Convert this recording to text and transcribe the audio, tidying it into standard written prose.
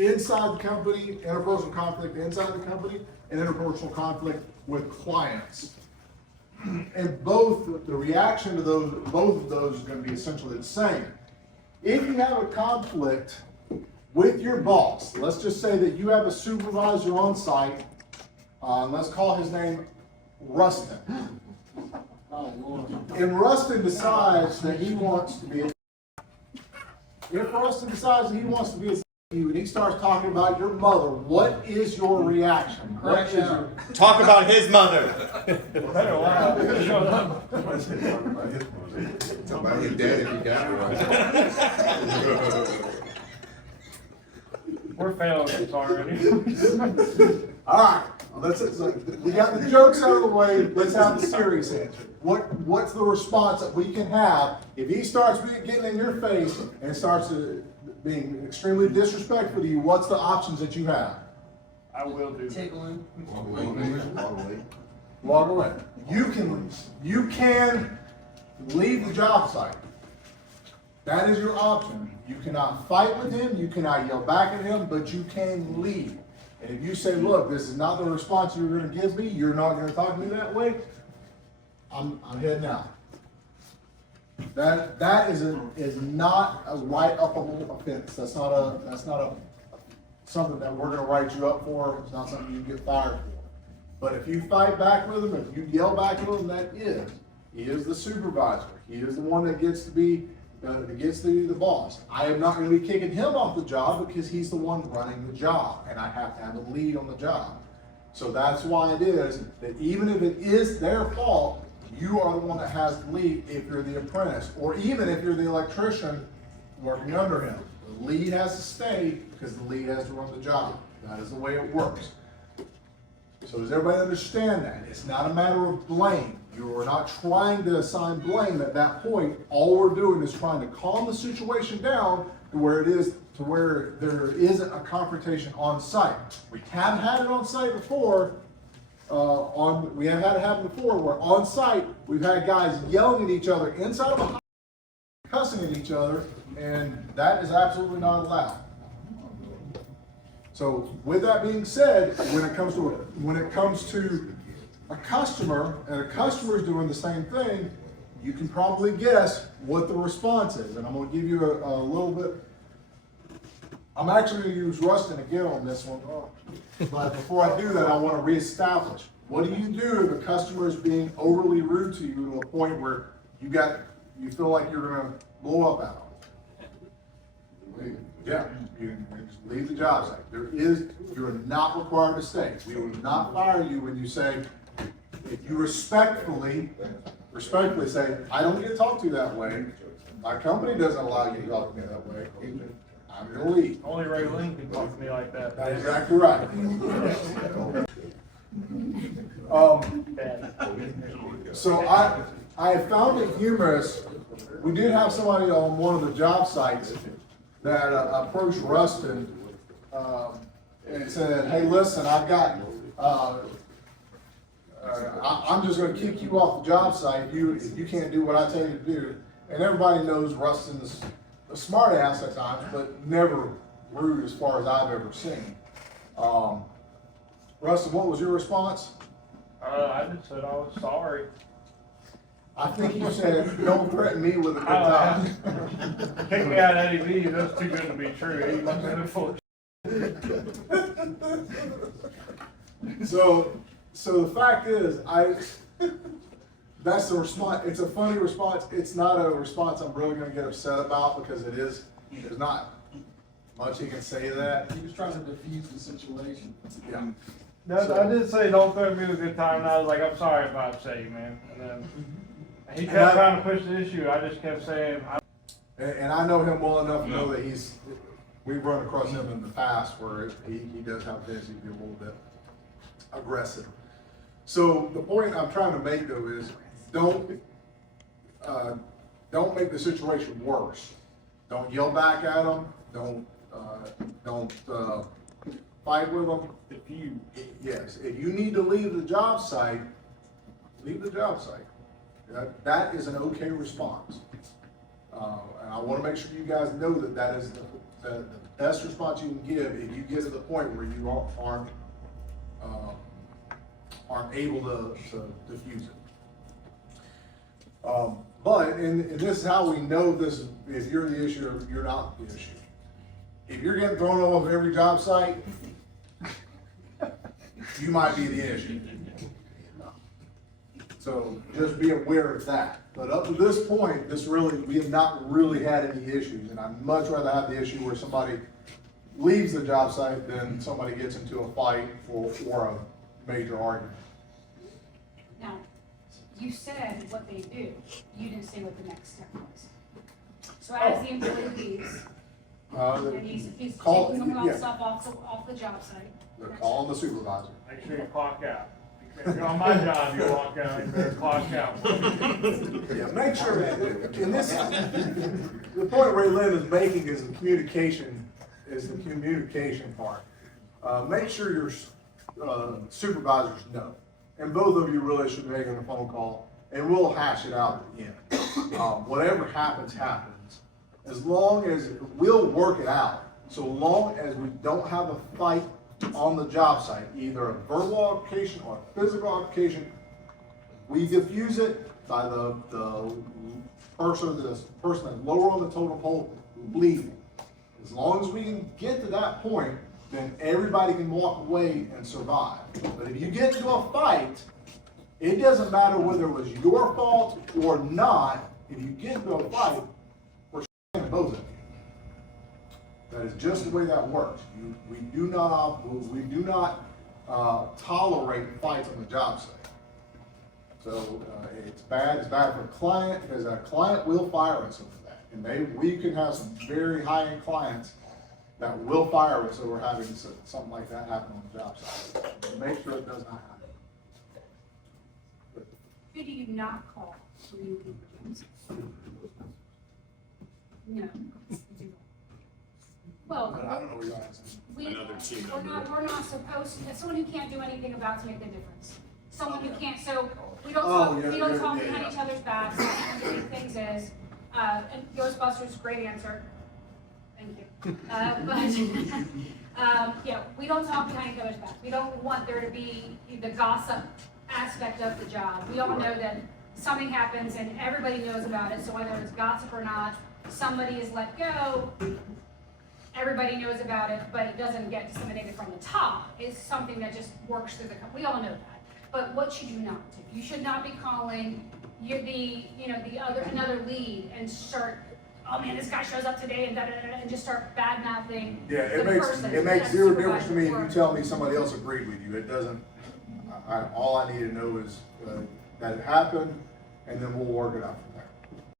inside the company, interpersonal conflict inside the company, and interpersonal conflict with clients. And both, the reaction to those, both of those is going to be essentially the same. If you have a conflict with your boss, let's just say that you have a supervisor on site, let's call his name Rustin. And Rustin decides that he wants to be a, if Rustin decides that he wants to be a you and he starts talking about your mother, what is your reaction? What is your... Talk about his mother. Talk about his daddy if you got it right. We're failing this already. All right, we got the jokes out of the way. Let's have the serious answer. What's the response that we can have if he starts getting in your face and starts being extremely disrespectful to you? What's the options that you have? I will do. Tickling. Walk away. You can leave the job site. That is your option. You cannot fight with him, you cannot yell back at him, but you can leave. And if you say, look, this is not the response you're going to give me, you're not going to talk to me that way, I'm heading out. That is not a write-upable offense. That's not something that we're going to write you up for. It's not something you get fired for. But if you fight back with him, if you yell back with him, he is the supervisor. He is the one that gets to be the boss. I am not going to be kicking him off the job because he's the one running the job, and I have to have a lead on the job. So that's why it is that even if it is their fault, you are the one that has the lead if you're the apprentice, or even if you're the electrician working under him. The lead has to stay because the lead has to run the job. That is the way it works. So does everybody understand that? It's not a matter of blame. You are not trying to assign blame at that point. All we're doing is trying to calm the situation down to where there isn't a confrontation on site. We have had it on site before. We have had it happen before where on site we've had guys yelling at each other inside of a house, cussing at each other, and that is absolutely not allowed. So with that being said, when it comes to a customer, and a customer is doing the same thing, you can probably guess what the response is. And I'm going to give you a little bit. I'm actually going to use Rustin again on this one. But before I do that, I want to reestablish. What do you do if a customer is being overly rude to you to a point where you feel like you're going to blow up at them? Yeah, you just leave the job site. You're not required to stay. We will not fire you when you say, if you respectfully say, I don't get talked to that way. My company doesn't allow you to talk to me that way. I'm going to leave. Only Ray Lynn can talk to me like that. That's exactly right. So I have found it humorous. We did have somebody on one of the job sites that approached Rustin and said, hey, listen, I'm just going to kick you off the job site if you can't do what I tell you to do. And everybody knows Rustin's a smart ass at times, but never rude as far as I've ever seen. Rustin, what was your response? I just said I was sorry. I think you said, don't threaten me with a good time. Kick me out of Eddie V, that's too good to be true. He must have been full of So the fact is, that's the response. It's a funny response. It's not a response I'm really going to get upset about because there's not much he can say to that. He was trying to defuse the situation. Yeah. No, I did say don't threaten me with a good time, and I was like, I'm sorry if I upset you, man. And then he kept trying to push the issue. I just kept saying. And I know him well enough to know that we've run across him in the past where he does have a tendency to be a little bit aggressive. So the point I'm trying to make though is don't make the situation worse. Don't yell back at them. Don't fight with them. If you need to leave the job site, leave the job site. That is an okay response. And I want to make sure you guys know that the best response you can give if you get to the point where you aren't able to diffuse it. And this is how we know this, if you're the issue or you're not the issue. If you're getting thrown off every job site, you might be the issue. So just be aware of that. But up to this point, we have not really had any issues, and I'd much rather have the issue where somebody leaves the job site than somebody gets into a fight or a major argument. Now, you said what they do, you didn't say what the next step was. So as the employee leaves, and he's taking some of the stuff off the job site. They're calling the supervisor. Make sure you clock out. If you're on my job, you walk out, you better clock out. Yeah, make sure that, and this, the point Ray Lynn is making is the communication part. Make sure your supervisors know, and both of you really should make a phone call, and we'll hash it out at the end. Whatever happens, happens. As long as, we'll work it out, so long as we don't have a fight on the job site, either a verbal altercation or a physical altercation, we diffuse it by the person that's lower on the totem pole leaving. As long as we can get to that point, then everybody can walk away and survive. But if you get into a fight, it doesn't matter whether it was your fault or not. If you get into a fight, we're both of you. That is just the way that works. We do not tolerate fights on the job site. So it's bad for the client, because a client will fire us over that. And we can have some very high-end clients that will fire us over having something like that happen on the job site. So make sure it does not happen. Who do you not call when you leave the job site? No. Well, But I don't know what you're asking. Another team we're not supposed to, someone who can't do anything about to make a difference. Someone who can't, so we don't Oh, talk, yeah, we don't yeah, talk yeah, behind yeah. each other's backs. One of the big things is, and Ghostbusters, great answer. Thank you. Yeah, we don't talk behind each other's backs. We don't want there to be the gossip aspect of the job. We all know that something happens and everybody knows about it, so whether it's gossip or not, somebody is let go, everybody knows about it, but it doesn't get disseminated from the top. It's something that just works through the company. We all know that. But what you do not do, you should not be calling another lead and start, oh man, this guy shows up today and and just start bad mouthing Yeah, the person. it makes That's zero difference to me if you supervisor tell me somebody else agreed with you. It doesn't, all I need to know is that it happened, and then we'll work it out from there.